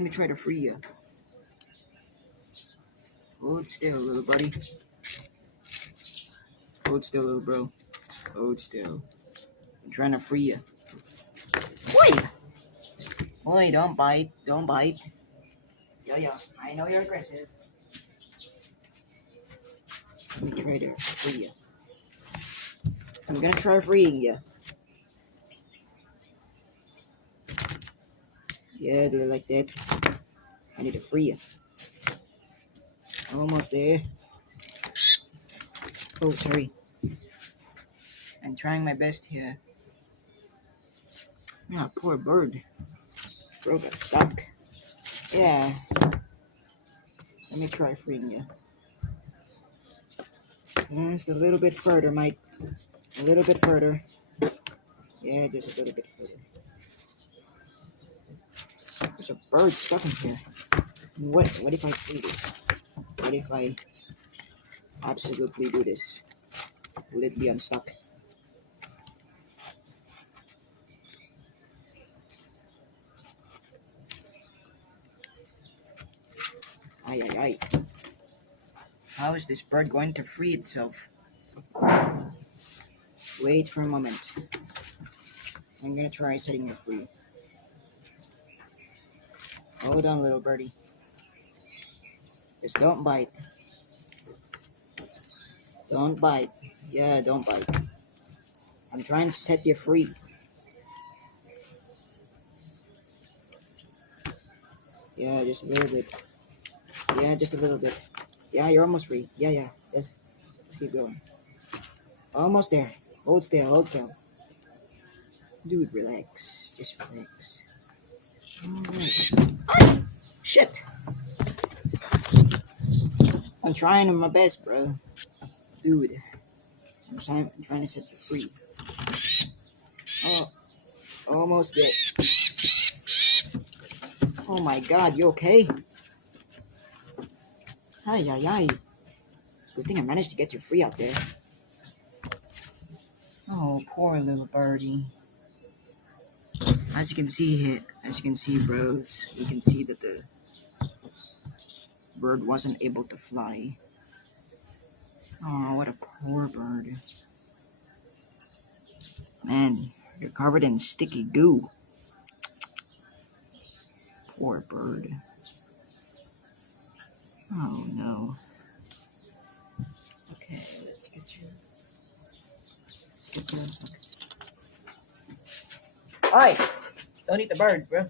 let me try to free you. Hold still, little buddy. Hold still, little bro. Hold still. I'm trying to free you. Wait! Boy, don't bite. Don't bite. Yeah, I know you're aggressive. Let me try to free you. I'm gonna try freeing you. Yeah, do it like that. I need to free you. Almost there. Oh, sorry. I'm trying my best here. Ah, poor bird. Bro got stuck. Yeah. Let me try freeing you. Just a little bit further, Mike. A little bit further. Yeah, just a little bit further. There's a bird stuck in here. What if I free this? What if I absolutely do this? Will it be unstuck? Ay. How is this bird going to free itself? Wait for a moment. I'm gonna try setting you free. Hold on, little birdie. Just don't bite. Don't bite. Yeah, don't bite. I'm trying to set you free. Yeah, just a little bit. Yeah, just a little bit. Yeah, you're almost free. Yeah. Let's keep going. Almost there. Hold still. Dude, relax. Just relax. Alright. Shit. I'm trying my best, bro. Dude. I'm trying to set you free. Oh, almost there. Oh my god, you okay? Ay. Good thing I managed to get you free out there. Oh, poor little birdie. As you can see, bros, you can see that the bird wasn't able to fly. Oh, what a poor bird. Man, you're covered in sticky goo. Poor bird. Oh no. Okay, let's get you unstuck. Alright, don't eat the bird, bro.